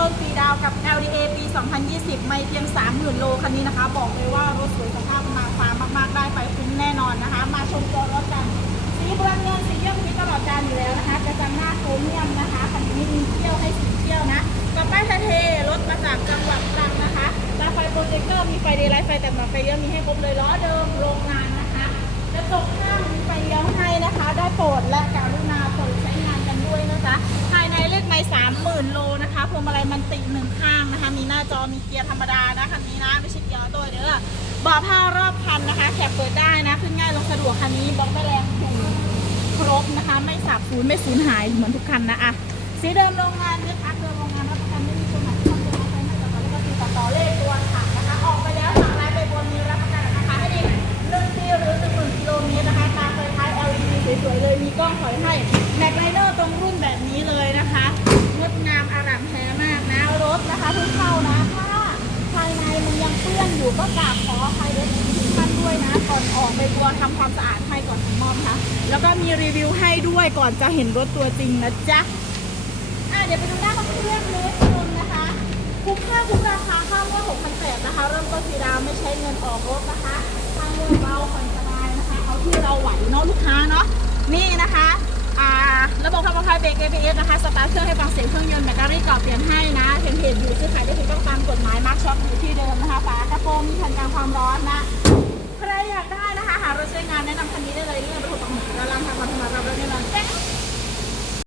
ต้นปีดาวกับ LDA ปี 2020 ไม่เพียง 30,000 โลคันนี้นะคะ บอกเลยว่ารถสวยสภาพมาฟ้ามากๆ ได้ไปคุ้มแน่นอนนะคะ มาชมตัวรถกัน สีบรอนเงินสีเยี่ยมนี้ตลอดการอยู่แล้วนะคะกระจังหน้าโครเมียมนะคะ คันนี้มีเที่ยวให้สีเที่ยวนะกับป้ายทยเทรถมาจากจังหวัดตรังนะคะตาไฟโปรเจคเตอร์มีไฟเดย์ไลท์ไฟแต่งแบบไฟเลี้ยวมีให้ครบเลยล้อเดิมโรงงานนะคะกระจกข้างมีไฟเลี้ยวให้นะคะ ได้โปรดและกรุณาเปิดใช้งานกันด้วยนะคะภายในเลขไม่สามหมื่นโลนะคะ พวงมาลัยมันติดหนึ่งข้างนะคะ มีหน้าจอมีเกียร์ธรรมดานะคันนี้นะไม่ใช่เกียร์ออโต้เด้อเบาะผ้ารอบคันนะคะแคบเปิดได้นะ ขึ้นง่ายลงสะดวกคันนี้บล็อกไม่แรงถูกครบนะคะ ไม่สาบสูญไม่สูญหายเหมือนทุกคันนะอะสีเดิมโรงงานยึดอัพเดิมโรงงานรับประกันไม่มีตัวไหนที่ต้องตัวใช้ไม่ต่อแล้วก็ตีต่อต่อเลขตัวถังนะคะ ออกไปแล้วถังลายไปบนมีรับประกันนะคะให้ดีหนึ่งปีหรือหนึ่งหมื่นกิโลเมตรนะคะตาไฟท้าย LED สวยๆเลยมีกล้องถอยให้ มันยังเปื้อนอยู่ก็กราบขออภัยด้วยท่านด้วยนะก่อนออกไปบัวทำความสะอาดให้ก่อนถึงมอบนะคะแล้วก็มีรีวิวให้ด้วยก่อนจะเห็นรถตัวจริงนะจ๊ะอะเดี๋ยวไปดูหน้าห้องเครื่องเลยคุณนะคะคุ้มค่าคุ้มราคาค่าว่า6,800นะคะ เริ่มต้นสีดาวไม่ใช้เงินออกรถนะคะทางเงินเบาผ่อนสบายนะคะเอาที่เราไหวเนาะลูกค้าเนาะนี่นะคะอ่าระบบความปลอดภัยเบรก ABS นะคะสตาร์ทเครื่องให้ฟังเสียงเครื่องยนต์แบตเตอรี่ก่าเปลี่ยนให้นะเห็นเพจอยู่ซื้อขายได้ถูกต้อง ช็อปอยู่ที่เดิมนะคะฝากระโปรงมีแผ่นกลางความร้อนนะ ใครอยากได้นะคะ หารถใช้งานแนะนำคันนี้ได้เลยเรื่องรถนัดเราเรื่องแน่นอนแจ้ง